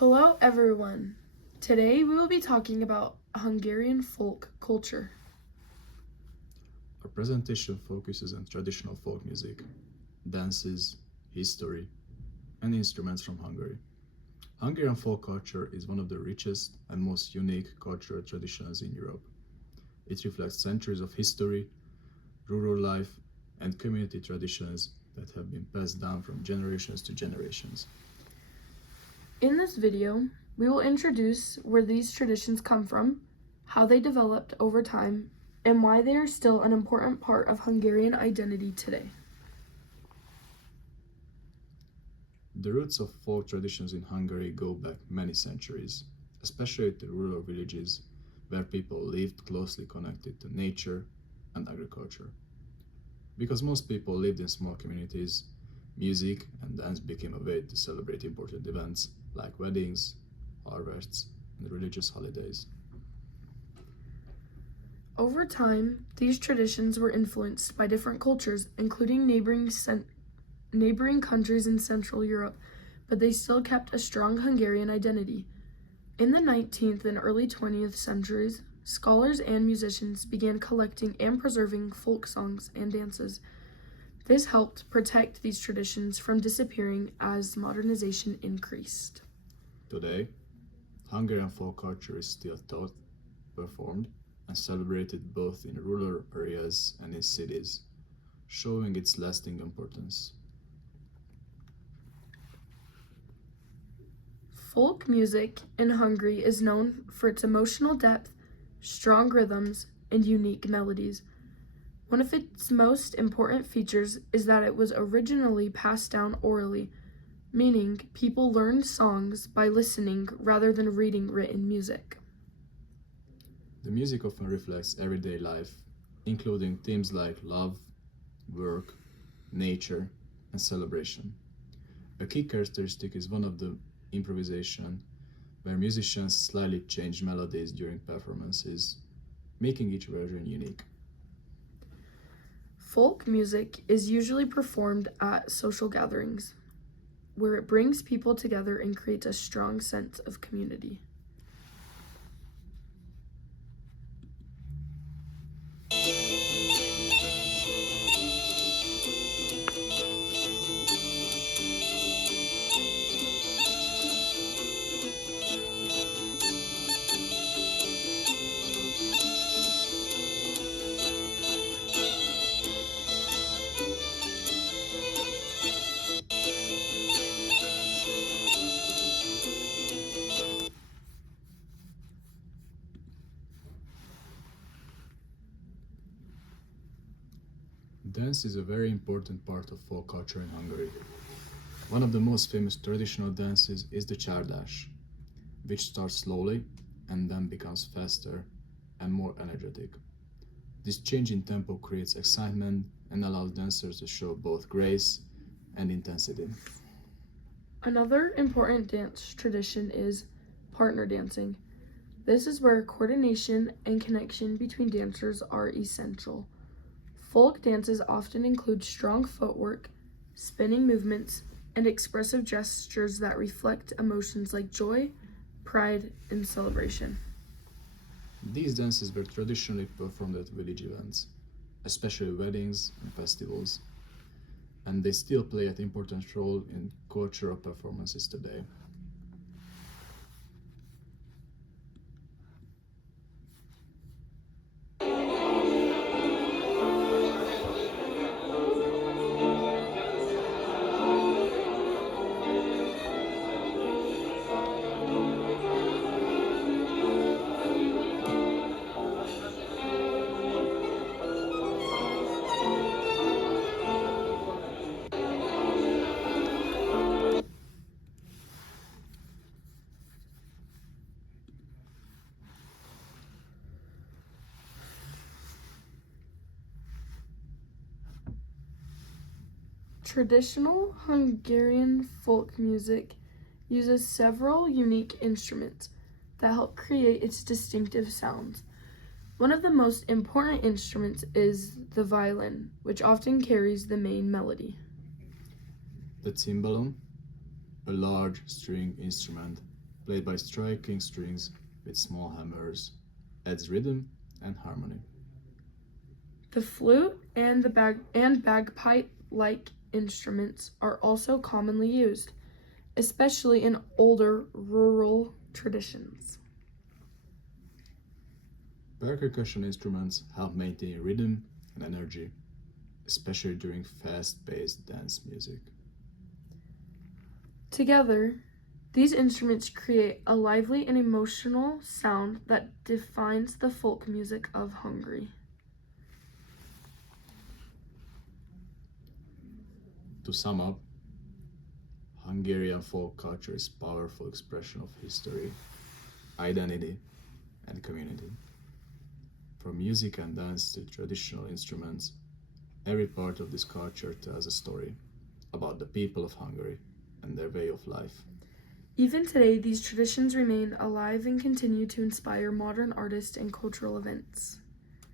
Hello everyone. Today we will be talking about Hungarian folk culture. Our presentation focuses on traditional folk music, dances, history, and instruments from Hungary. Hungarian folk culture is one of the richest and most unique cultural traditions in Europe. It reflects centuries of history, rural life, and community traditions that have been passed down from generations to generations. In this video, we will introduce where these traditions come from, how they developed over time, and why they are still an important part of Hungarian identity today. The roots of folk traditions in Hungary go back many centuries, especially to rural villages where people lived closely connected to nature and agriculture. Because most people lived in small communities, music and dance became a way to celebrate important events like weddings, harvests, and religious holidays. Over time, these traditions were influenced by different cultures, including neighboring countries in Central Europe, but they still kept a strong Hungarian identity. In the 19th and early 20th centuries, scholars and musicians began collecting and preserving folk songs and dances. This helped protect these traditions from disappearing as modernization increased. Today, Hungarian folk culture is still taught, performed, and celebrated both in rural areas and in cities, showing its lasting importance. Folk music in Hungary is known for its emotional depth, strong rhythms, and unique melodies. One of its most important features is that it was originally passed down orally, meaning people learned songs by listening rather than reading written music. The music often reflects everyday life, including themes like love, work, nature, and celebration. A key characteristic is one of the improvisation, where musicians slightly change melodies during performances, making each version unique. Folk music is usually performed at social gatherings, where it brings people together and creates a strong sense of community. Dance is a very important part of folk culture in Hungary. One of the most famous traditional dances is the csárdas, which starts slowly and then becomes faster and more energetic. This change in tempo creates excitement and allows dancers to show both grace and intensity. Another important dance tradition is partner dancing. This is where coordination and connection between dancers are essential. Folk dances often include strong footwork, spinning movements, and expressive gestures that reflect emotions like joy, pride, and celebration. These dances were traditionally performed at village events, especially weddings and festivals, and they still play an important role in cultural performances today. Traditional Hungarian folk music uses several unique instruments that help create its distinctive sounds. One of the most important instruments is the violin, which often carries the main melody. The cymbalum, a large string instrument, played by striking strings with small hammers, adds rhythm and harmony. The flute and bagpipe-like instruments are also commonly used, especially in older rural traditions. Percussion instruments help maintain rhythm and energy, especially during fast-paced dance music. Together, these instruments create a lively and emotional sound that defines the folk music of Hungary. To sum up, Hungarian folk culture is a powerful expression of history, identity, and community. From music and dance to traditional instruments, every part of this culture tells a story about the people of Hungary and their way of life. Even today, these traditions remain alive and continue to inspire modern artists and cultural events.